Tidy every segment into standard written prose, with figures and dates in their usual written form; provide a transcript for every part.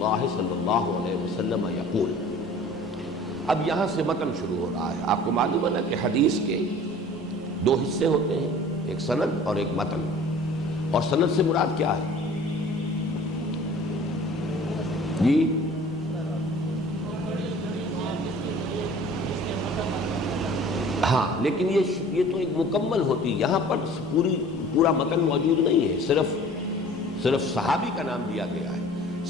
اللہ صلی اللہ علیہ وسلم یقول. اب یہاں سے متن شروع ہو رہا ہے. آپ کو معلوم ہے نا کہ حدیث کے دو حصے ہوتے ہیں, ایک سند اور ایک متن. اور سند سے مراد کیا ہے جی؟ ہاں, لیکن یہ تو ایک مکمل ہوتی. یہاں پر پورا متن موجود نہیں ہے, صرف صحابی کا نام دیا گیا ہے.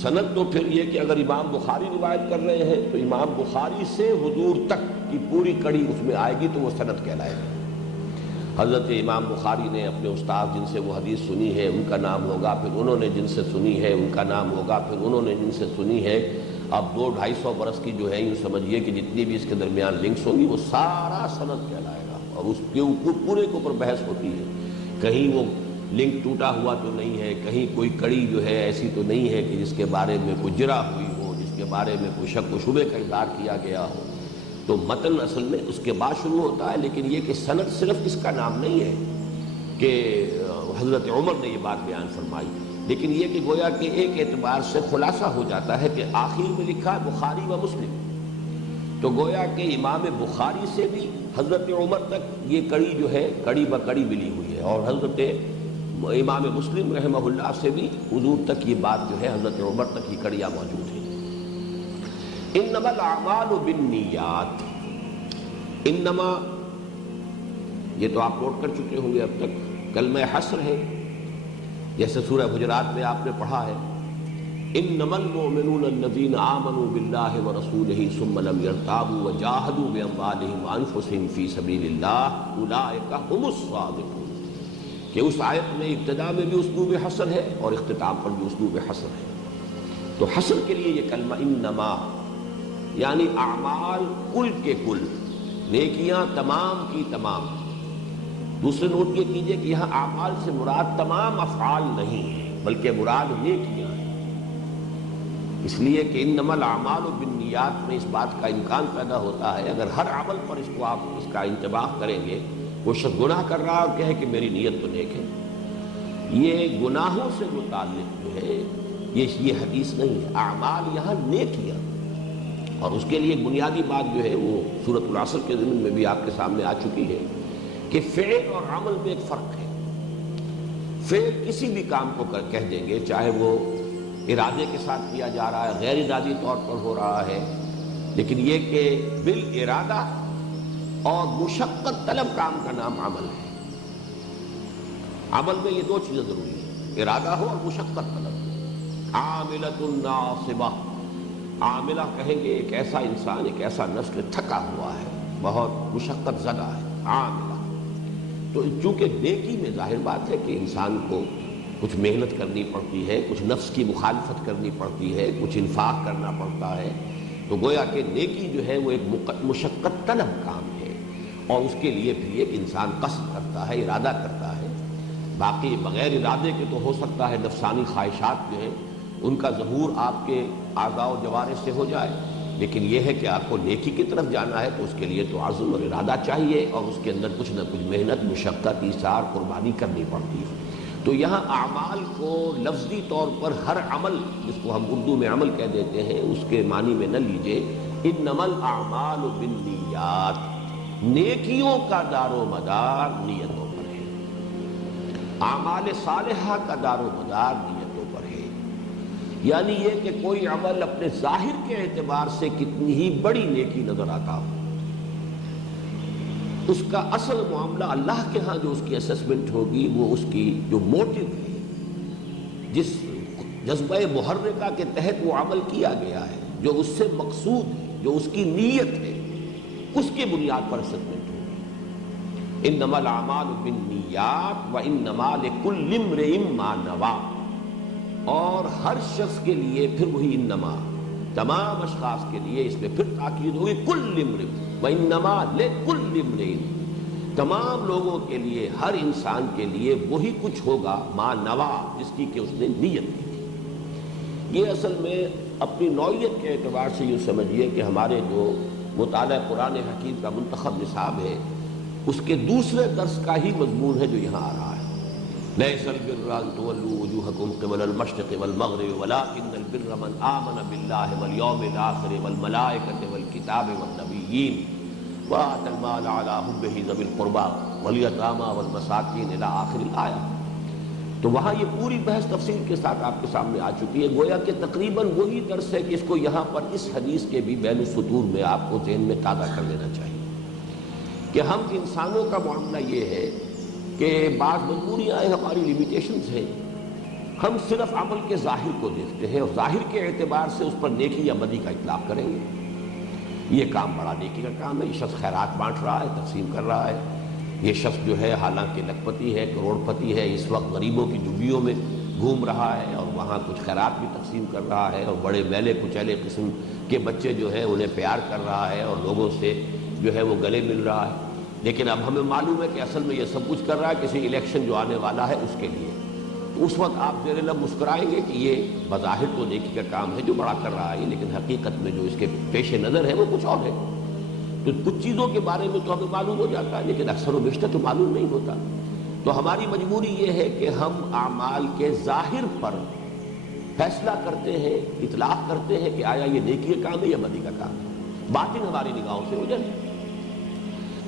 سند تو پھر یہ کہ اگر امام بخاری روایت کر رہے ہیں تو امام بخاری سے حضور تک کی پوری کڑی اس میں آئے گی تو وہ سند کہلائے گا. حضرت امام بخاری نے اپنے استاد جن سے وہ حدیث سنی ہے ان کا نام ہوگا, پھر انہوں نے جن سے سنی ہے ان کا نام ہوگا, پھر انہوں نے جن سے سنی ہے. اب 200-250 برس کی جو ہے یوں سمجھیے کہ جتنی بھی اس کے درمیان لنکس ہوں گی وہ سارا سند کہلائے گا. اور اس کے اوپر پورے کے اوپر بحث ہوتی ہے. کہیں وہ لنک ٹوٹا ہوا تو نہیں ہے, کہیں کوئی کڑی جو ہے ایسی تو نہیں ہے کہ جس کے بارے میں کوئی جرح ہوئی ہو, جس کے بارے میں کوئی شک و شبے کا اظہار کیا گیا ہو. تو متن اصل میں اس کے بعد شروع ہوتا ہے. لیکن یہ کہ سند صرف اس کا نام نہیں ہے کہ حضرت عمر نے یہ بات بیان فرمائی, لیکن یہ کہ گویا کہ ایک اعتبار سے خلاصہ ہو جاتا ہے کہ آخر میں لکھا ہے بخاری و مسلم. تو گویا کہ امام بخاری سے بھی حضرت عمر تک یہ کڑی جو ہے کڑی بکڑی ملی ہوئی ہے, اور حضرت امام مسلم رحمہ اللہ سے بھی حضور تک یہ بات جو ہے حضرت عمر تک یہ کڑیاں موجود ہیں. انما الاعمال بالنیات, انما یہ تو آپ نوٹ کر چکے ہوں گے اب تک, کلمہ حصر ہے. جیسے سورہ حجرات میں آپ نے پڑھا ہے انما المؤمنون الذین آمنوا باللہ ورسولہ ثم لم یرتابوا وجاہدوا باموالہم وانفسہم فی سبیل اللہ اولئک ھم الصادقون. کہ اس آیت میں ابتدا میں بھی اسلوب حصر ہے اور اختتام پر بھی اسلوب حصر ہے. تو حصر کے لیے یہ کلمہ انما یعنی اعمال کل کے کل, نیکیاں تمام کی تمام. دوسرے نوٹ یہ کیجئے کہ یہاں اعمال سے مراد تمام افعال نہیں ہے بلکہ مراد نیکیاں ہیں. اس لیے کہ انما الاعمال بالنیات میں اس بات کا امکان پیدا ہوتا ہے اگر ہر عمل پر اس کو آپ اس کا انتباہ کریں گے. وہ شخص گناہ کر رہا اور کہے کہ میری نیت تو نیک ہے, یہ گناہوں سے متعلق جو ہے یہ حدیث نہیں ہے. اعمال یہاں نیکیاں, اور اس کے لیے بنیادی بات جو ہے وہ سورۃ العصر کے ضمن میں بھی آپ کے سامنے آ چکی ہے کہ فعل اور عمل میں ایک فرق ہے. فعل کسی بھی کام کو کہہ دیں گے, چاہے وہ ارادے کے ساتھ کیا جا رہا ہے, غیر ارادی طور پر ہو رہا ہے, لیکن یہ کہ بالارادہ اور مشقت طلب کام کا نام عمل ہے. عمل میں یہ دو چیزیں ضروری ہیں, ارادہ ہو اور مشقت طلب. عاملۃ ناصبہ, عاملہ کہیں گے ایک ایسا انسان, ایک ایسا نسل تھکا ہوا ہے, بہت مشقت زدہ ہے, عاملہ. تو چونکہ نیکی میں ظاہر بات ہے کہ انسان کو کچھ محنت کرنی پڑتی ہے, کچھ نفس کی مخالفت کرنی پڑتی ہے, کچھ انفاق کرنا پڑتا ہے. تو گویا کہ نیکی جو ہے وہ ایک مشقت طلب کام ہے, اور اس کے لیے پھر ایک انسان قصد کرتا ہے, ارادہ کرتا ہے. باقی بغیر ارادے کے تو ہو سکتا ہے نفسانی خواہشات جو ہیں ان کا ظہور آپ کے اعضاء و جوارح سے ہو جائے, لیکن یہ ہے کہ آپ کو نیکی کی طرف جانا ہے تو اس کے لیے تو عزم اور ارادہ چاہیے, اور اس کے اندر کچھ نہ کچھ محنت, مشقت, ایثار, قربانی کرنی پڑتی ہے. تو یہاں اعمال کو لفظی طور پر ہر عمل, جس کو ہم اردو میں عمل کہہ دیتے ہیں, اس کے معنی میں نہ لیجئے. انما الاعمال بالنیات, نیکیوں کا دار و مدار نیتوں پر ہے, اعمال صالحہ کا دار و مدار نیتوں پر ہے. یعنی یہ کہ کوئی عمل اپنے ظاہر کے اعتبار سے کتنی ہی بڑی نیکی نظر آتا ہو, اس کا اصل معاملہ اللہ کے ہاں جو اس کی اسسمنٹ ہوگی وہ اس کی جو موٹیو ہے, جس جذبہ محرکہ کے تحت وہ عمل کیا گیا ہے, جو اس سے مقصود ہے, جو اس کی نیت ہے, اس کی بنیاد پر اسسمنٹ ہوگی. انما الاعمال بالنیات وانما لکل امرئ ما نویٰ. اور ہر شخص کے لیے پھر وہی انما, تمام اشخاص کے لیے اس میں پھر تاکید ہوئی کل امرئ وانما لکل امرئ, تمام لوگوں کے لیے, ہر انسان کے لیے وہی کچھ ہوگا ما نویٰ, جس کی کہ اس نے نیت کی تھی. یہ اصل میں اپنی نوعیت کے اعتبار سے یوں سمجھیے کہ ہمارے جو مطالعہ قرآن حکیم کا منتخب نصاب ہے اس کے دوسرے درس کا ہی مضمون ہے جو یہاں آ رہا ہے. لیس البر ان تولوا وجوہکم قبل المشرق والمغرب ولکن البر من آمن باللہ والیوم الآخر والملائکۃ والکتاب والنبیین وآتى المال على حبه ذوي القربى واليتامى والمساکین الی آخر الآیہ۔ تو وہاں یہ پوری بحث تفصیل کے ساتھ آپ کے سامنے آ چکی ہے، گویا کہ تقریباً وہی درس ہے کہ اس کو یہاں پر اس حدیث کے بھی بین السطور میں آپ کو ذہن میں تازہ کر لینا چاہیے کہ ہم انسانوں کا معاملہ یہ ہے کہ بعض مجبوریاں ہیں، ہماری لیمیٹیشنز ہیں، ہم صرف عمل کے ظاہر کو دیکھتے ہیں اور ظاہر کے اعتبار سے اس پر نیکی یا بدی کا اطلاق کریں گے۔ یہ کام بڑا نیکی کا کام ہے، یہ شخص خیرات بانٹ رہا ہے، تقسیم کر رہا ہے، یہ شخص جو ہے حالانکہ لکھپتی ہے، کروڑ پتی ہے، اس وقت غریبوں کی جھگیوں میں گھوم رہا ہے اور وہاں کچھ خیرات بھی تقسیم کر رہا ہے، اور بڑے میلے کچیلے قسم کے بچے جو ہیں انہیں پیار کر رہا ہے اور لوگوں سے جو ہے وہ گلے مل رہا ہے۔ لیکن اب ہمیں معلوم ہے کہ اصل میں یہ سب کچھ کر رہا ہے کسی الیکشن جو آنے والا ہے اس کے لیے۔ تو اس وقت آپ زیر لب مسکرائیں گے کہ یہ بظاہر تو نیکی کا کام ہے جو بڑا کر رہا ہے، لیکن حقیقت میں جو اس کے پیش نظر ہے وہ کچھ اور ہے۔ تو کچھ چیزوں کے بارے میں تو ہمیں معلوم ہو جاتا ہے لیکن اکثر و بیشتر تو معلوم نہیں ہوتا۔ تو ہماری مجبوری یہ ہے کہ ہم اعمال کے ظاہر پر فیصلہ کرتے ہیں، اطلاق کرتے ہیں کہ آیا یہ نیکی کا کام ہے یا بدی کا کام ہے، باطن ہماری نگاہوں سے اوجھل ہے۔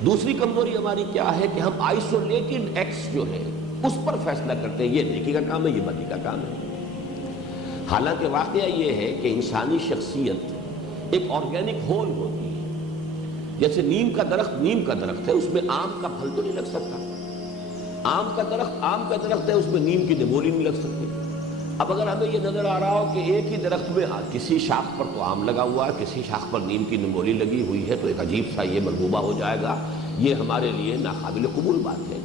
دوسری کمزوری ہماری کیا ہے کہ ہم آئسولیٹڈ ایکٹس جو ہے اس پر فیصلہ کرتے ہیں یہ نیکی کا کام ہے یہ بدی کا کام ہے۔ حالانکہ واقعہ یہ ہے کہ انسانی شخصیت ایک آرگینک ہول ہوتی ہے۔ جیسے نیم کا درخت ہے، اس میں آم کا پھل تو نہیں لگ سکتا، آم کا درخت ہے، اس میں نیم کی نمولی نہیں لگ سکتی۔ اب اگر ہمیں یہ نظر آ رہا ہو کہ ایک ہی درخت میں کسی شاخ پر تو آم لگا ہوا ہے، کسی شاخ پر نیم کی نمولی لگی ہوئی ہے، تو ایک عجیب سا یہ مرغوبہ ہو جائے گا، یہ ہمارے لیے ناقابل قبول بات ہے۔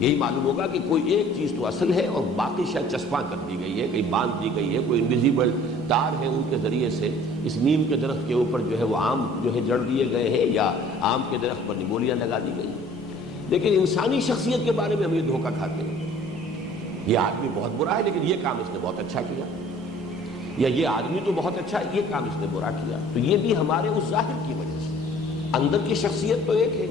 یہی معلوم ہوگا کہ کوئی ایک چیز تو اصل ہے اور باقی شاید چسپاں کر دی گئی ہے، کہیں باندھ دی گئی ہے، کوئی انویزیبل تار ہے ان کے ذریعے سے اس نیم کے درخت کے اوپر جو ہے وہ آم جو ہے جڑ دیے گئے ہیں یا آم کے درخت پر نمولیاں لگا دی گئی ہیں۔ لیکن انسانی شخصیت کے بارے میں ہم یہ دھوکہ کھاتے ہیں، یہ آدمی بہت برا ہے لیکن یہ کام اس نے بہت اچھا کیا، یا یہ آدمی تو بہت اچھا ہے یہ کام اس نے برا کیا۔ تو یہ بھی ہمارے اس ظاہر کی وجہ سے، اندر کی شخصیت تو ایک ہے،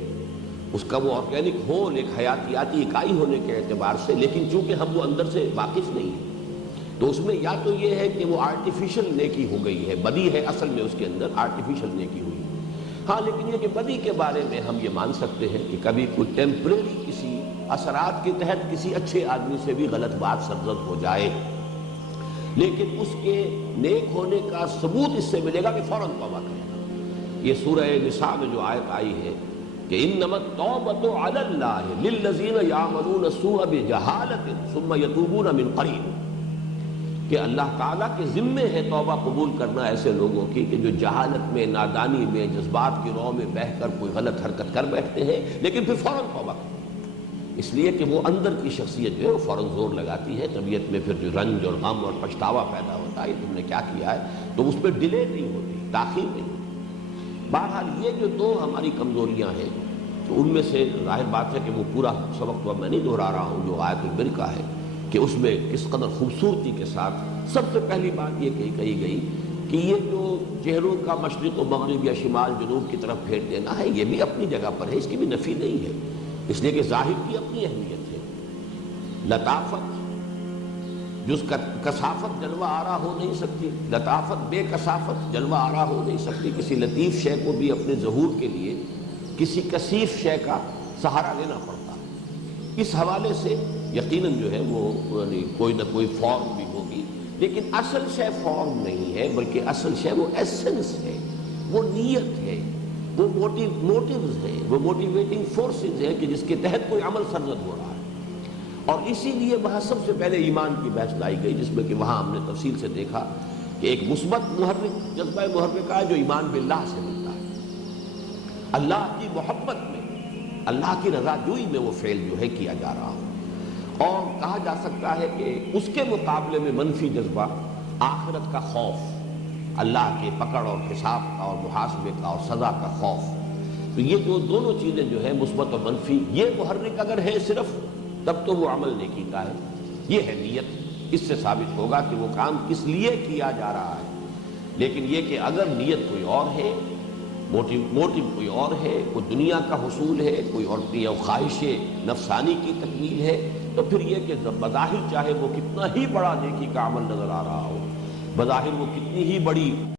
اس کا وہ آرگینک ہول ایک حیاتیاتی اکائی ہونے کے اعتبار سے، لیکن چونکہ ہم وہ اندر سے واقف نہیں ہیں تو اس میں یا تو یہ ہے کہ وہ آرٹیفیشل نیکی ہو گئی ہے، بدی ہے اصل میں اس کے اندر آرٹیفیشل نیکی ہوئی ہے۔ ہاں لیکن یہ کہ بدی کے بارے میں ہم یہ مان سکتے ہیں کہ کبھی کوئی ٹیمپریری کسی اثرات کے تحت کسی اچھے آدمی سے بھی غلط بات سرزد ہو جائے، لیکن اس کے نیک ہونے کا ثبوت اس سے ملے گا کہ فوراً توبہ کرے گا۔ یہ سورہ نساء میں جو آیت آئی ہے کہ انما التوبۃ علی اللہ للذین یعملون السوء بجہالۃ ثم یتوبون من قریب، کہ اللہ تعالیٰ کے ذمے ہے توبہ قبول کرنا ایسے لوگوں کی کہ جو جہالت میں، نادانی میں، جذبات کی رو میں بہہ کر کوئی غلط حرکت کر بیٹھتے ہیں لیکن پھر فوراً توبہ کرتے ہیں، اس لیے کہ وہ اندر کی شخصیت جو ہے وہ فوراً زور لگاتی ہے، طبیعت میں پھر جو رنج اور غم اور پچھتاوا پیدا ہوتا ہے یہ تم نے کیا کیا ہے، تو اس پہ ڈیلے نہیں ہوتی، تاخیر نہیں ہوتی۔ بہرحال یہ جو دو ہماری کمزوریاں ہیں تو ان میں سے ظاہر بات ہے کہ وہ پورا سبق تو میں نہیں دہرا رہا ہوں جو آیت البر کا ہے کہ اس میں کس قدر خوبصورتی کے ساتھ سب سے پہلی بات یہ کہی گئی کہ یہ جو چہروں کا مشرق و مغرب یا شمال جنوب کی طرف پھیر دینا ہے یہ بھی اپنی جگہ پر ہے، اس کی بھی نفی نہیں ہے، اس لیے کہ ظاہر کی اپنی اہمیت ہے۔ لطافت جس کا کثافت جلوہ آرا ہو نہیں سکتی، لطافت بے کثافت جلوہ آرا ہو نہیں سکتی، کسی لطیف شے کو بھی اپنے ظہور کے لیے کسی کثیف شے کا سہارا لینا پڑتا ہے۔ اس حوالے سے یقیناً جو ہے وہ کوئی نہ کوئی فارم بھی ہوگی، لیکن اصل شے فارم نہیں ہے بلکہ اصل شے وہ ایسنس ہے، وہ نیت ہے، وہ موٹیوز ہے، وہ موٹیویٹنگ فورسز ہے کہ جس کے تحت کوئی عمل سرزد ہو رہا ہے۔ اور اسی لیے وہاں سب سے پہلے ایمان کی بحث لائی گئی جس میں کہ وہاں ہم نے تفصیل سے دیکھا کہ ایک مثبت محرک جذبہ محرکہ ہے جو ایمان باللہ سے ملتا ہے، اللہ کی محبت میں، اللہ کی رضا جوئی میں وہ فعل جو ہے کیا جا رہا ہو۔ اور کہا جا سکتا ہے کہ اس کے مقابلے میں منفی جذبہ آخرت کا خوف، اللہ کے پکڑ اور حساب کا اور محاسبے کا اور سزا کا خوف، تو یہ جو دونوں چیزیں جو ہے مثبت اور منفی، یہ محرک اگر ہے صرف تب تو وہ عمل نیکی کا ہے، یہ ہے نیت، اس سے ثابت ہوگا کہ وہ کام کس لیے کیا جا رہا ہے۔ لیکن یہ کہ اگر نیت کوئی اور ہے، موٹیو کوئی اور ہے، کوئی دنیا کا حصول ہے، کوئی اور خواہش نفسانی کی تکمیل ہے، تو پھر یہ کہ بظاہر چاہے وہ کتنا ہی بڑا نیکی کا عمل نظر آ رہا ہو، بظاہر وہ کتنی ہی بڑی